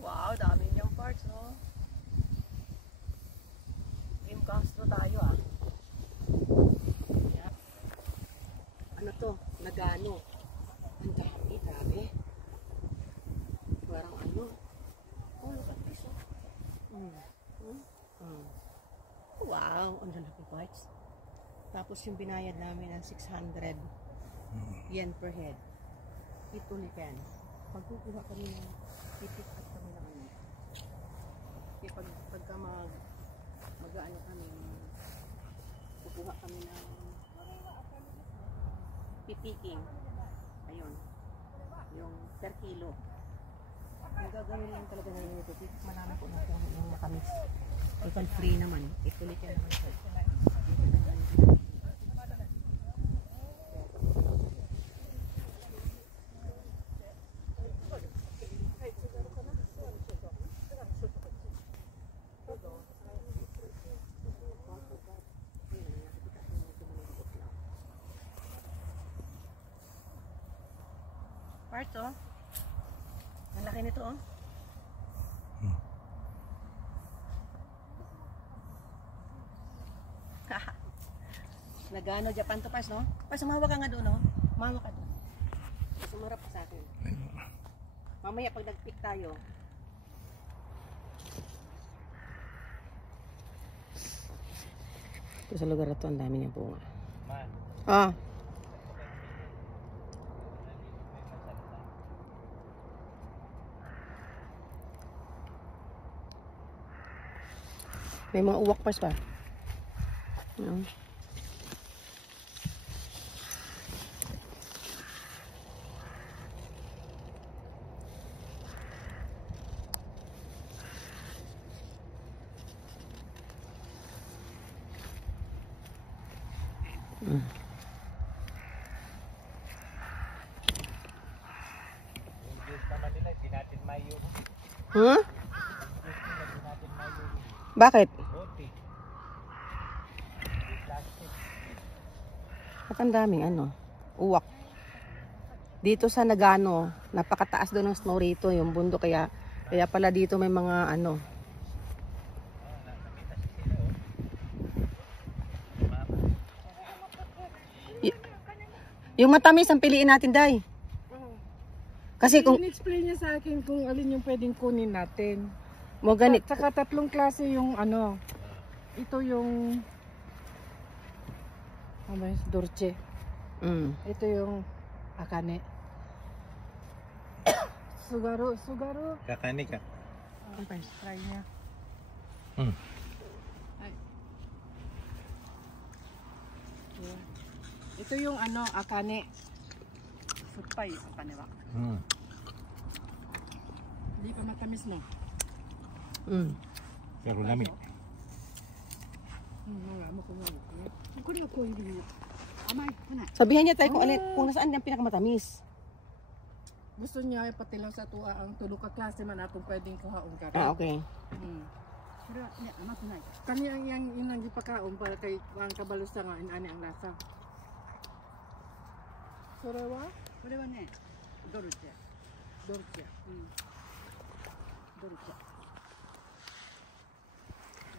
Wow, dami niyang parts, oh. Dream Castro tayo, ah. Yeah. Ano to? Nagano? Ang dami, grabe. Parang ano? Oh, look at this, oh. Wow, ang lalaki parts. Tapos yung binayad namin ng 600 yen per head. Ito ni Ken. Pagkukuha kami ng ticket at kami ng ano. Kaya pagka mag-ano kami, kukuha kami ng pipiking. Ayun. Yung per kilo. Ang gagawin lang talaga na yung pipiking. Marami po natin yung makamis. Total free naman. Ito ni Ken naman. Part, oh. Ang laki nito, oh. Nagano Japan to, Pars, no? Pars, mahawa ka nga doon, no? Mahawa ka doon. Mas umarap ka sa akin. Mamaya pag nag-pick tayo. Ito sa lugar na to, ang dami niyang bunga. Ah. May mga uwak, Pars, pa. Ayan. Huh? Bakit? At ang daming ano, uwak. Dito sa Nagano, napakataas doon ng snow rito, yung bundok, kaya pala dito may mga ano. Yung matamis ang piliin natin, Day. Kasi kung explain niya sa akin kung alin yung pwedeng kunin natin. Mo ganit. Saka tatlong klase yung ano. Ito yung Dolce. Ito yung Akane. Sugaro. Kakani ka. Try niya. Ay. Yeah. Ito yung ano, Akane. Supay, Akane ba? Hindi pa matamis, no? Pero lami. Sabihan niya tayo kung nasaan yung pinakamatamis. Gusto niya pati lang sa tuwa ang tulog ka klase man atong pwedeng kuhaon ka. Ah, okay. Kani ang inang gipakaon para kay ang kabalusa nga inani ang lasa. Sorewa? Sorewa ne. Dolce.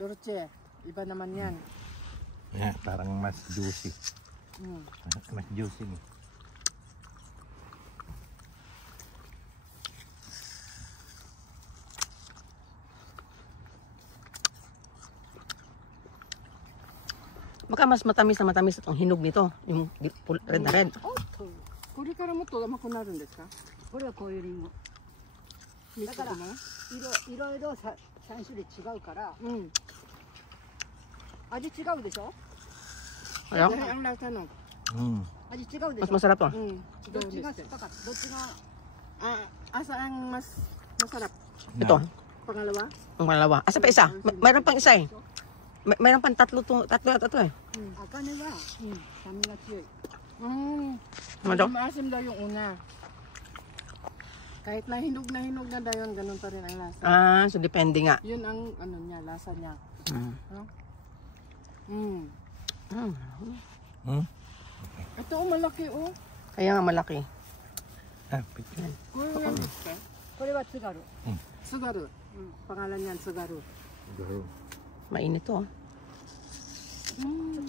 Dolce. Iba naman yan. Yeah, parang mas juicy. Mas juicy nih. Maka mas matamis itong hinog nito, yung red na red. Kore kara mo to amakunaru desu ka? Kore wa koyu ringo. Dakara iro 3種類違うから、味違うでしょ? Ayan. Ang lasa no. 味違うでしょ? Mas masarap to. どっちが酸っぱかった? どっちがasa ang mas masarap? Ito. Pangalawa? Ang pangalawa. Asa pa isa? Mayroon pang isa eh. Mayroon pang tatlo eh. Akane wa sami ga tsuyoy. Ano daw? Maasim daw yung una. Kahit na hinog na dayon, ganun pa rin ang lasa. Ah, so depende nga. Yun ang ano niya, lasa niya. Ito malaki oh. Kaya nga malaki. Ah, picture. これは津軽。うん。津軽。pangalan niyan津軽。 Mainit to. ちょっ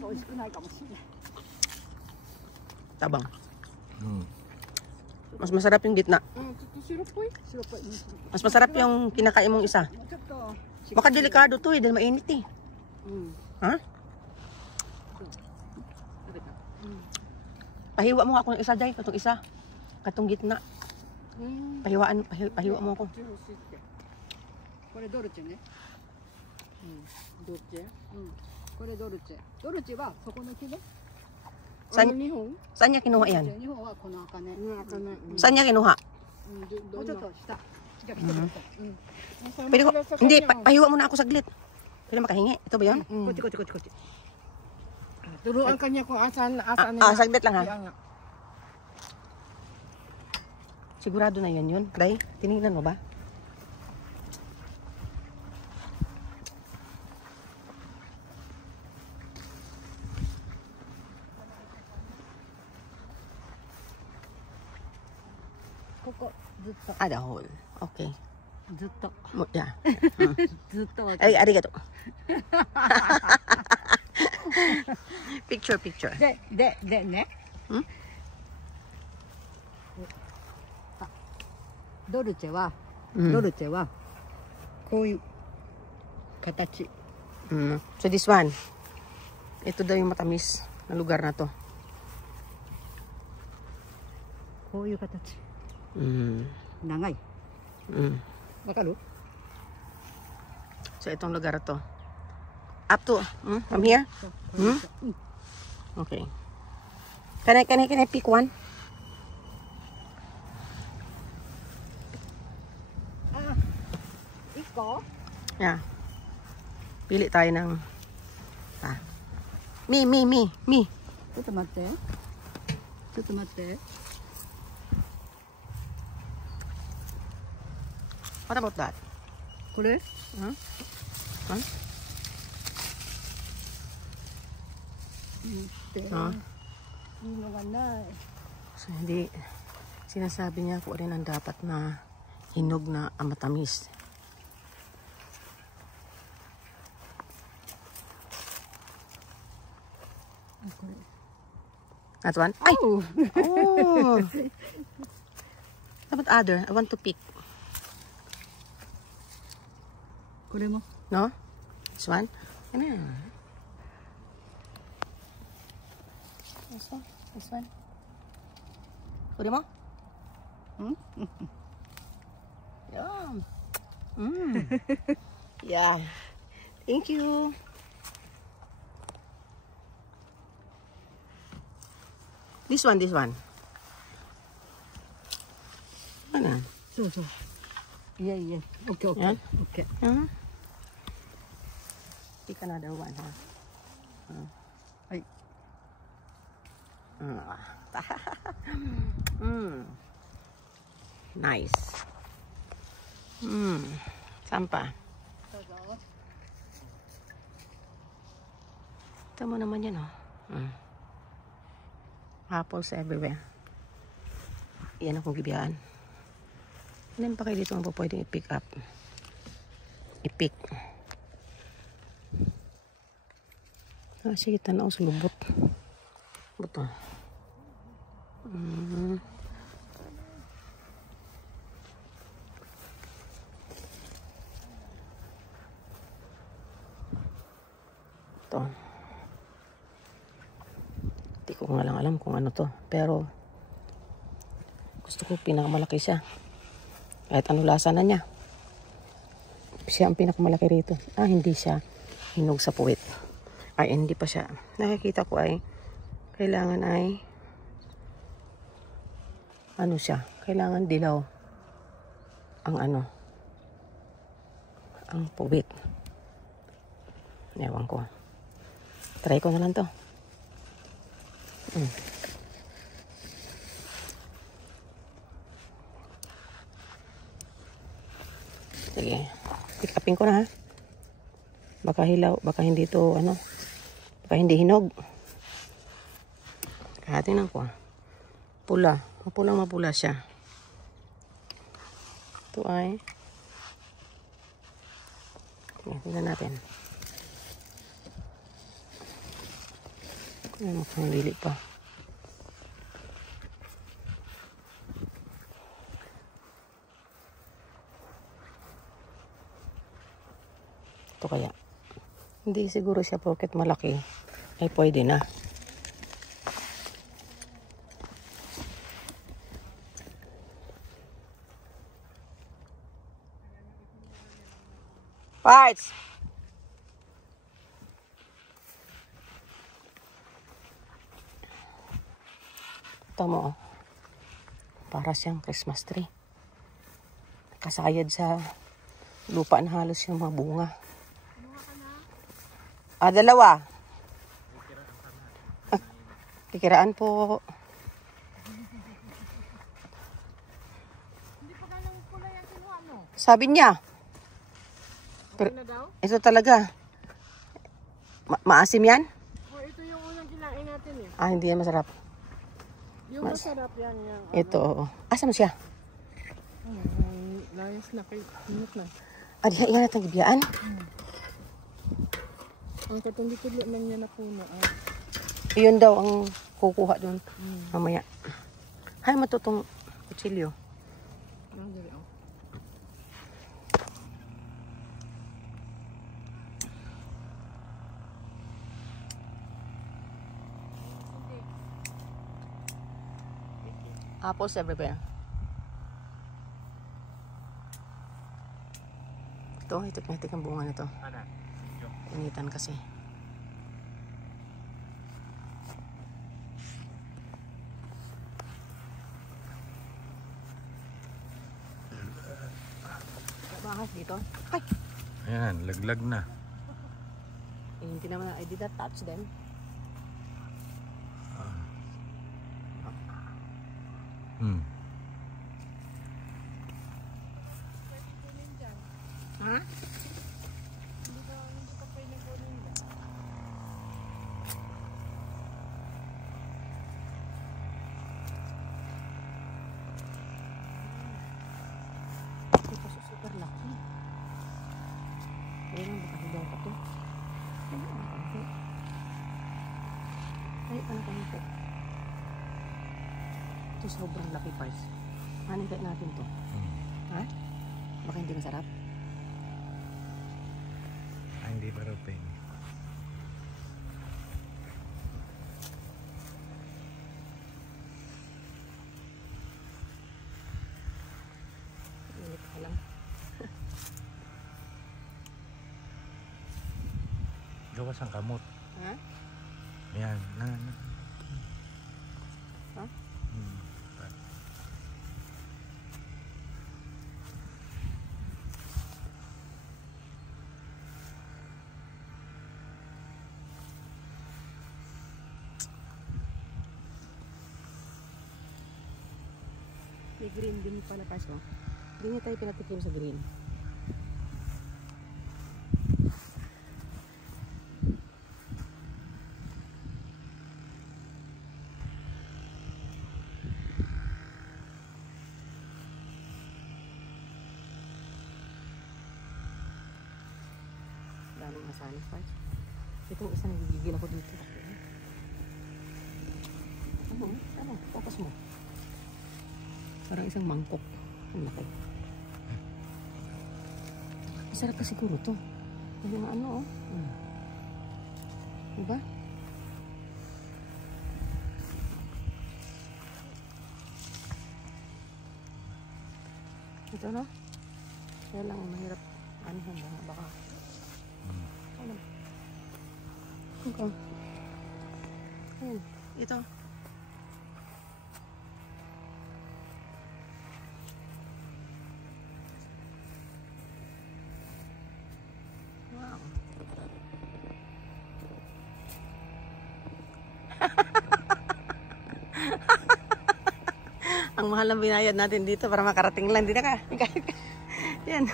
と美味しくないかもしれない。 Tabang. Hmm. Mas masarap yung gitna. ちょっと白っぽい。白っぽい。 Mas masarap yung kinakain mong isa. ちょっと。 Baka delikado to eh, dahil mainit eh. Ha? Pahiwa mo ako ng isa, Jai. Katong isa. Katong gitna. Pahiwa mo ako. これドルチェね。ドルチェ。これドルチェ。ドルチェはそこの木ね。Saan, 日本。 saan niya kinuha yan? 日本はこの茜。Saan niya kinuha? もうちょっと下。じゃあ来てください。 Pwede ko, hindi, pahiwa mo na ako saglit. Pwede makahingi. Ito ba yun? こっちこっちこっちこっち。Turuan ka niya kung asan saglit lang ha. Sigurado na yan yun. Day, tinignan mo ba? Ah, the hole. Okay. ずっと。 Yeah. ずっと。 Ay, arigato. Picture. でね。ドルチェはこういう形。 So this one. Ito daw yung matamis na lugar na to. こういう形。 長い。わかる？ So itong lugar to. Up to, from here? Okay. Can I pick one? Ikaw? Yeah. Pili tayo ng me. ちょっと待って。ちょっと待って。 What about that? これ？ Huh? Huh? いいのがない。 So hindi, sinasabi niya kung rin ang dapat na hinog na matamis. That one? Ay! Oh. Oh! How about other? I want to pick. これも。 No? This one? Ano? This one? Kunin mo? Yum. Yeah. Thank you. This one. Ano? そうそう。いやいや。オッケーオッケー。オッケー。 Pick another one, ha? はい。Nice. Saan pa? Ito mo naman yan, oh. Apples everywhere. Yan akong gibiyaan. Ano pa kayo dito ang pwedeng i-pick up? I-pick. Sige, tanaw sa lubot. Buto. Ito. Hindi ko nga lang alam kung ano to. Pero, gusto ko pinakamalaki siya. Kahit ano lasa na niya. Siya ang pinakamalaki rito. Hindi siya hinog sa puwit. Ay, hindi pa siya. Nakikita ko ay kailangan ay ano siya. Kailangan dilaw ang ang puwit. Ewan ko. Try ko na lang to. Sige. Pick upin ko na, ha. Baka hilaw. Baka hindi to baka hindi hinog. Tingnan ko. Pula. Mapula siya. Ito ay... Tingnan natin. Ay, mukhang lili pa. Ito kaya. Hindi siguro siya porket malaki. Ay pwede na. Parts! Ito mo, oh. Para siyang Christmas tree. Kasayad sa lupa na halos yung mga bunga. Dalawa. Kikiraan po. Hindi pa ganang pula yan kinuha mo. Sabi niya. Okay na daw? Ito talaga. Maasim yan? O, ito yung unang kinain natin eh. Hindi yan masarap. Yung masarap yan. Yung, Ito, oo. Asan mo siya? layas na kay init na. Diha yan natin gibiyaan. Ang katong-likod man niya na puno. Iyon daw ang kukuha doon. Mamaya. Hay, matutong kutsilyo. Apples everywhere. Ito, itik-itik ang bunga nito. Initan kasi. Bahas dito. Ay! Ayan, laglag na. Hindi naman I did not touch them. Ha? Ito super laki. Ayun, baka hilaw pa to. Ay, ano kami po? Ito sobrang laki parts. Hanin kain natin to. Ha? Baka hindi masarap? Hindi pa raw pwede. Init ka lang. Gawas ang kamot. Ha? Ayan, na. Ha? May green din pala kaso. Hindi niya tayo pinatikim sa green. Daming masanis pa. Itong isang gigigil ako dito. Ano? Focus mo. Parang isang mangkok. Ang laki. Masarap pa siguro to. Yung ano, oh. Diba? Ito, no? Kaya lang mahirap. Ano ba? Baka. Ano? Okay. Ayan. Ito. Wow. Ang mahal ng binayad natin dito para makarating lang. Di na ka. Yan.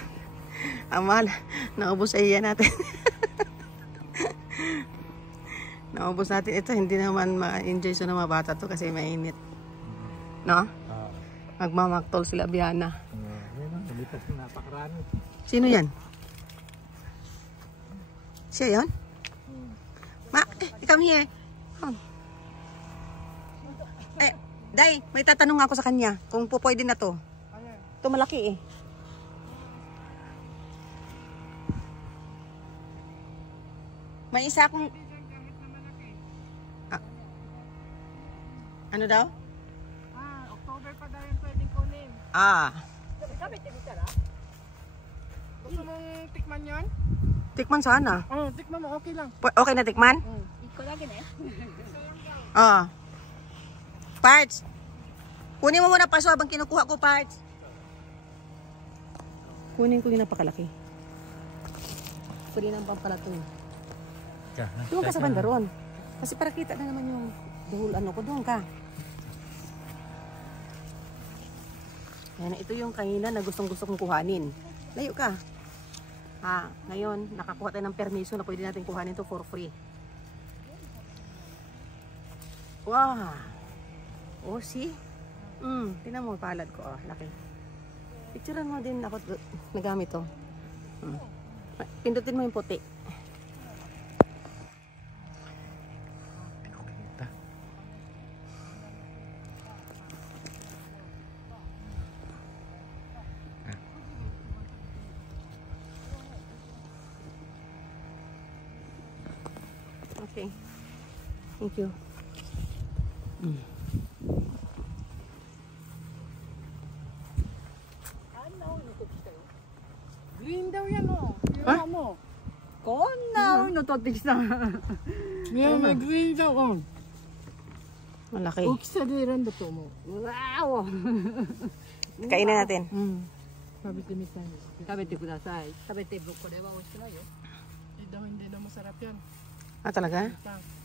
Ang mahal. Naubos sa iya natin. Naubos natin ito. Hindi naman ma-enjoy sa mga bata to kasi mainit. No? Magmamaktol sila biyana. Napakarami. Sino yan? Siya yon? Ma, come here. Oh. Day, may tatanong ako sa kanya kung pwede na to. Ito malaki eh. May isa akong... Ano daw? October pa daw yung pwedeng kunin. Gusto mong tikman yan? Tikman sana. Tikman mo, okay lang. Okay na tikman? Ikaw lagi na Parts. Kunin mo muna paso habang kinukuha ko parts. Kunin ko yung napakalaki. Kunin ang pampalato. Doon ka sa banda ron. Kasi para kita na naman yung dahul ano ko. Doon ka. Yan, ito yung kanina na gustong-gusto kong kuhanin. Layo ka. Ngayon, nakakuha tayo ng permiso na pwede natin kuhanin to for free. Wow! Oh, see? Tingnan mo, palad ko. Laki. Picturean mo din ako nagamit to. Pindutin mo yung puti. Okay. Thank you. Green daw yan Kira mo. こんなの取ってきた。 May green daw Malaki. 大きさで選んだと思う。うわお。 Kainin natin. 食べてみたいんですけど。食べてください。食べて、これは美味しくないよ。Hindi daw masarap yan. Talaga? Ito.